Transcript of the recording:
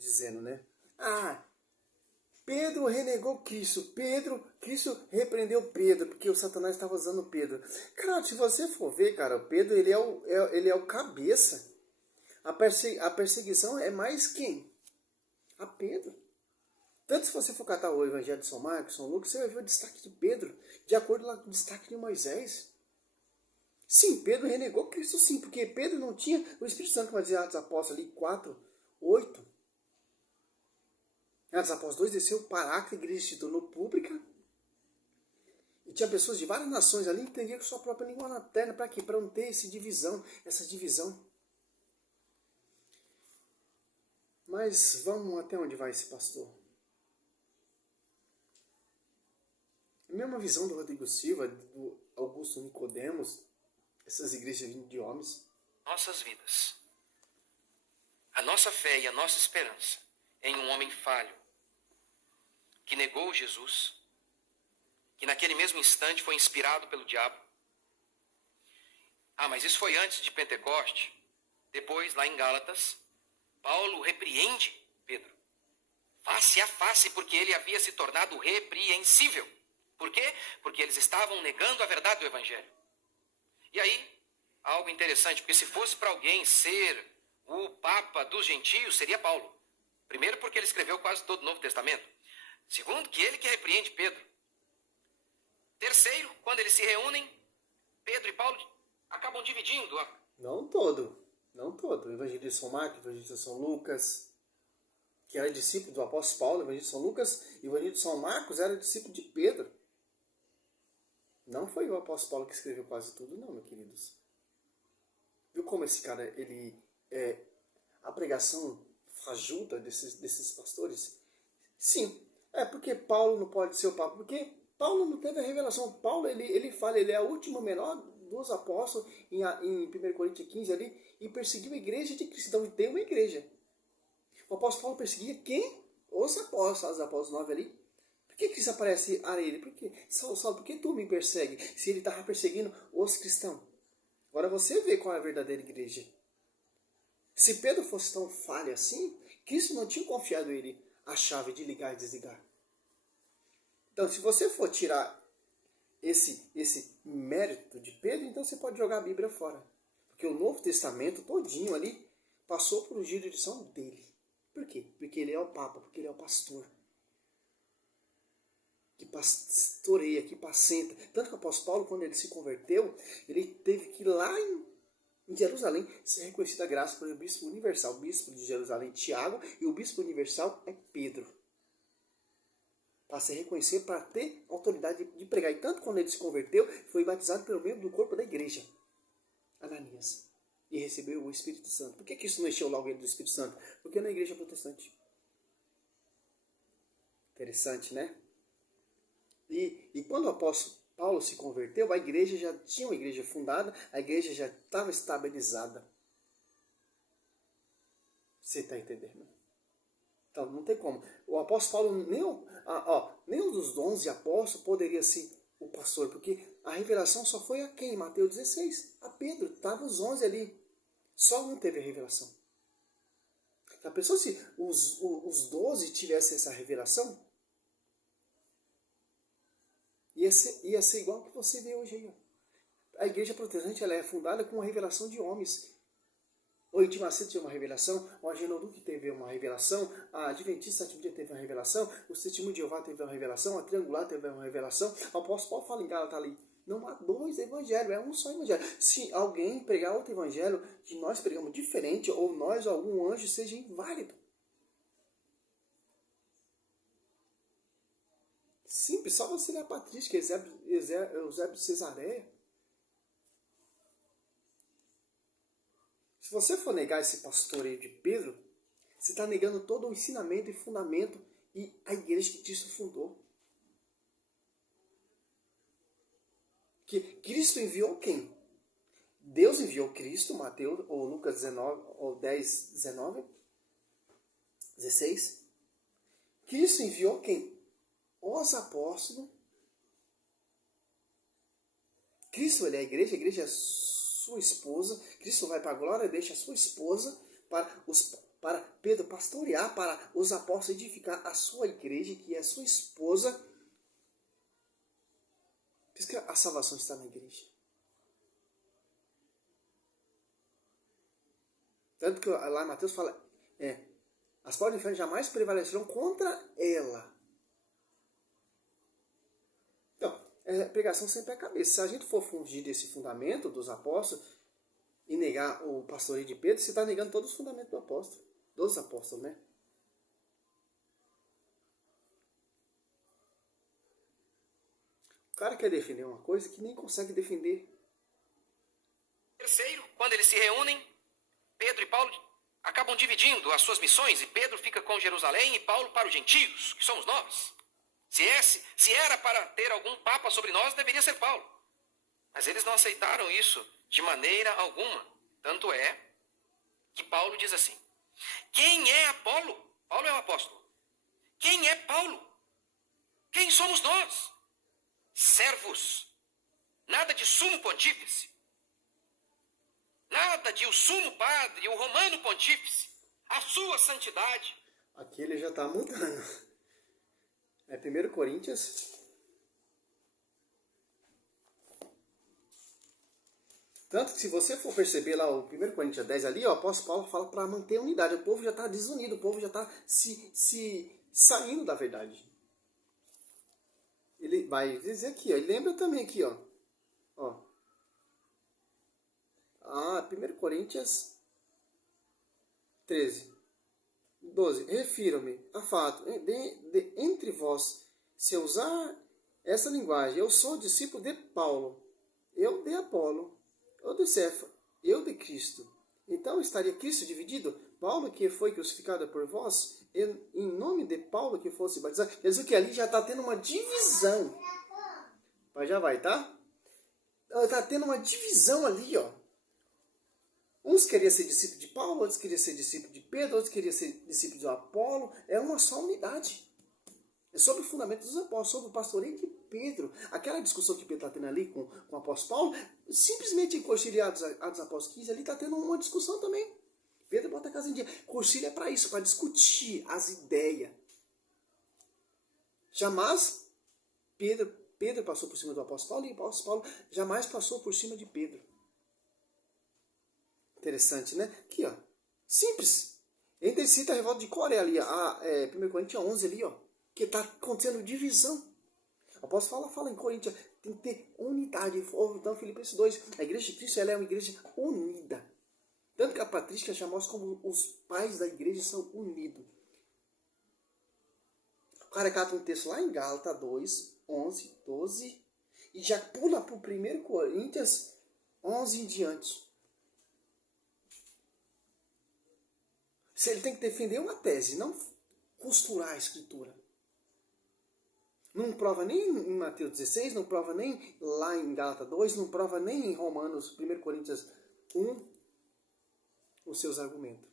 dizendo, né? Ah, Pedro renegou Cristo. Cristo repreendeu Pedro, porque o Satanás estava usando Pedro. Cara, se você for ver, cara, Pedro, ele é o cabeça. A perseguição é mais quem? A Pedro. Tanto se você for catar o Evangelho de São Marcos, São Lucas, você vai ver o destaque de Pedro, de acordo lá com o destaque de Moisés. Sim, Pedro renegou Cristo sim, porque Pedro não tinha o Espírito Santo, como dizia Atos Apóstolos ali, 4, 8. Atos Apóstolos 2 desceu para a igreja se tornou pública. E tinha pessoas de várias nações ali que entendiam com sua própria língua materna. Para quê? Para não ter essa divisão. Mas vamos até onde vai esse pastor? A mesma visão do Rodrigo Silva, do Augusto Nicodemos, essas igrejas de homens. Nossas vidas. A nossa fé e a nossa esperança em um homem falho, que negou Jesus, que naquele mesmo instante foi inspirado pelo diabo. Ah, mas isso foi antes de Pentecoste. Depois, lá em Gálatas, Paulo repreende Pedro, face a face, porque ele havia se tornado repreensível. Por quê? Porque eles estavam negando a verdade do Evangelho. E aí, algo interessante, porque se fosse para alguém ser o Papa dos gentios, seria Paulo. Primeiro, porque ele escreveu quase todo o Novo Testamento. Segundo, que ele que repreende Pedro. Terceiro, quando eles se reúnem, Pedro e Paulo acabam dividindo. Não todo. O Evangelho de São Marcos, o Evangelho de São Lucas, que era discípulo do apóstolo Paulo, o Evangelho de São Lucas e o Evangelho de São Marcos era discípulo de Pedro. Não foi o apóstolo Paulo que escreveu quase tudo, não, meus queridos. Viu como esse cara, a pregação fajuta desses pastores? Sim, porque Paulo não pode ser o Papa, porque Paulo não teve a revelação. Paulo, ele fala, ele é o último menor dos apóstolos em 1 Coríntios 15 ali, e perseguiu a igreja de Cristo. Então tem uma igreja. O apóstolo Paulo perseguia quem? Os apóstolos 9 ali. Por que Cristo aparece a ele? Por que? Saulo, por que tu me persegue? Se ele estava perseguindo os cristãos. Agora você vê qual é a verdadeira igreja. Se Pedro fosse tão falho assim, Cristo não tinha confiado a ele a chave de ligar e desligar. Então, se você for tirar esse mérito de Pedro, então você pode jogar a Bíblia fora. Porque o Novo Testamento todinho ali passou por jurisdição dele. Por quê? Porque ele é o Papa, porque ele é o pastor. Que pastoreia, que apacenta. Tanto que o apóstolo Paulo, quando ele se converteu, ele teve que ir lá em Jerusalém ser reconhecida a graça pelo bispo universal. O bispo de Jerusalém, Tiago, e o bispo universal é Pedro. Para se reconhecer, para ter autoridade de pregar. E tanto quando ele se converteu, foi batizado pelo membro do corpo da igreja, Ananias. E recebeu o Espírito Santo. Por que isso não encheu logo ele do Espírito Santo? Porque na igreja protestante. Interessante, né? E quando o apóstolo Paulo se converteu, a igreja já tinha uma igreja fundada, a igreja já estava estabilizada. Você está entendendo? Então, não tem como. O apóstolo Paulo, nem um dos 11 apóstolos poderia ser o pastor, porque a revelação só foi a quem? Mateus 16. A Pedro, estavam os 11 ali. Só um teve a revelação. A pessoa, se os 12 tivessem essa revelação, ia ser igual ao que você vê hoje aí. Ó. A igreja protestante ela é fundada com a revelação de homens. O Edir Macedo teve uma revelação, o Agenor Duque teve uma revelação, a Adventista Sétimo Dia teve uma revelação, o Testemunho de Jeová teve uma revelação, a Triangular teve uma revelação, o apóstolo Paulo fala em Gálatas ali, não há dois evangelhos, é um só evangelho. Se alguém pregar outro evangelho que nós pregamos diferente, ou nós ou algum anjo, seja inválido. Simples, só você ler a patrística, Eusébio de Cesareia. Se você for negar esse pastoreio de Pedro, você está negando todo o ensinamento e fundamento e a igreja que Cristo fundou. Que Cristo enviou quem? Deus enviou Cristo, Mateus, ou Lucas 19, ou 10, 19, 16. Cristo enviou quem? Os apóstolos. Cristo ele é a igreja é sua esposa. Cristo vai para a glória e deixa a sua esposa para para Pedro pastorear, para os apóstolos edificar a sua igreja, que é a sua esposa. Por isso que a salvação está na igreja. Tanto que lá em Mateus fala, as portas do inferno jamais prevalecerão contra ela. Então, pregação sempre é a cabeça. Se a gente for fugir desse fundamento dos apóstolos e negar o pastoreio de Pedro, você está negando todos os fundamentos do apóstolo, dos apóstolos, né? O cara quer defender uma coisa que nem consegue defender. Terceiro, quando eles se reúnem, Pedro e Paulo acabam dividindo as suas missões, e Pedro fica com Jerusalém e Paulo para os gentios, que somos nós. Se era para ter algum papa sobre nós, deveria ser Paulo. Mas eles não aceitaram isso de maneira alguma. Tanto é que Paulo diz assim: quem é Apolo? Paulo é o apóstolo. Quem é Paulo? Quem somos nós? Servos. Nada de sumo pontífice. Nada de o sumo padre, o romano pontífice. A sua santidade. Aqui ele já está mudando. É 1 Coríntios. Tanto que se você for perceber lá o 1 Coríntios 10 ali, o apóstolo Paulo fala para manter a unidade. O povo já está desunido, o povo já está se saindo da verdade. Ele vai dizer aqui, ó, ele lembra também aqui, ó. 1 Coríntios 13, 12. Refiro-me a fato, entre vós, se eu usar essa linguagem, eu sou discípulo de Paulo, eu de Apolo, eu de Cefa, eu de Cristo. Então estaria Cristo dividido? Paulo que foi crucificado por vós, em nome de Paulo que fosse batizado. Quer dizer que ali já está tendo uma divisão. Mas já vai, tá? Está tendo uma divisão ali, ó. Uns queriam ser discípulo de Paulo, outros queriam ser discípulo de Pedro, outros queriam ser discípulo de Apolo. É uma só unidade. É sobre o fundamento dos apóstolos, sobre o pastoreio de Pedro. Aquela discussão que Pedro está tendo ali com o apóstolo Paulo, simplesmente em Concílio Atos Apóstolos 15, ali está tendo uma discussão também. Pedro bota a casa em dia. Concílio é para isso, para discutir as ideias. Jamais Pedro passou por cima do apóstolo Paulo e o apóstolo Paulo jamais passou por cima de Pedro. Interessante, né? Aqui, ó. Simples. Entre cita a revolta de Coré ali, 1 Coríntios 11 ali, ó. Que está acontecendo divisão. O apóstolo fala em Coríntios, tem que ter unidade. Então, Filipenses 2, a igreja de Cristo ela é uma igreja unida. Tanto que a patrística chamou como os pais da igreja são unidos. O cara cata um texto lá em Gálatas 2, 11, 12, e já pula para o 1 Coríntios 11 em diante. Ele tem que defender uma tese, não costurar a escritura. Não prova nem em Mateus 16, não prova nem lá em Gálatas 2, não prova nem em Romanos, 1 Coríntios 1, os seus argumentos.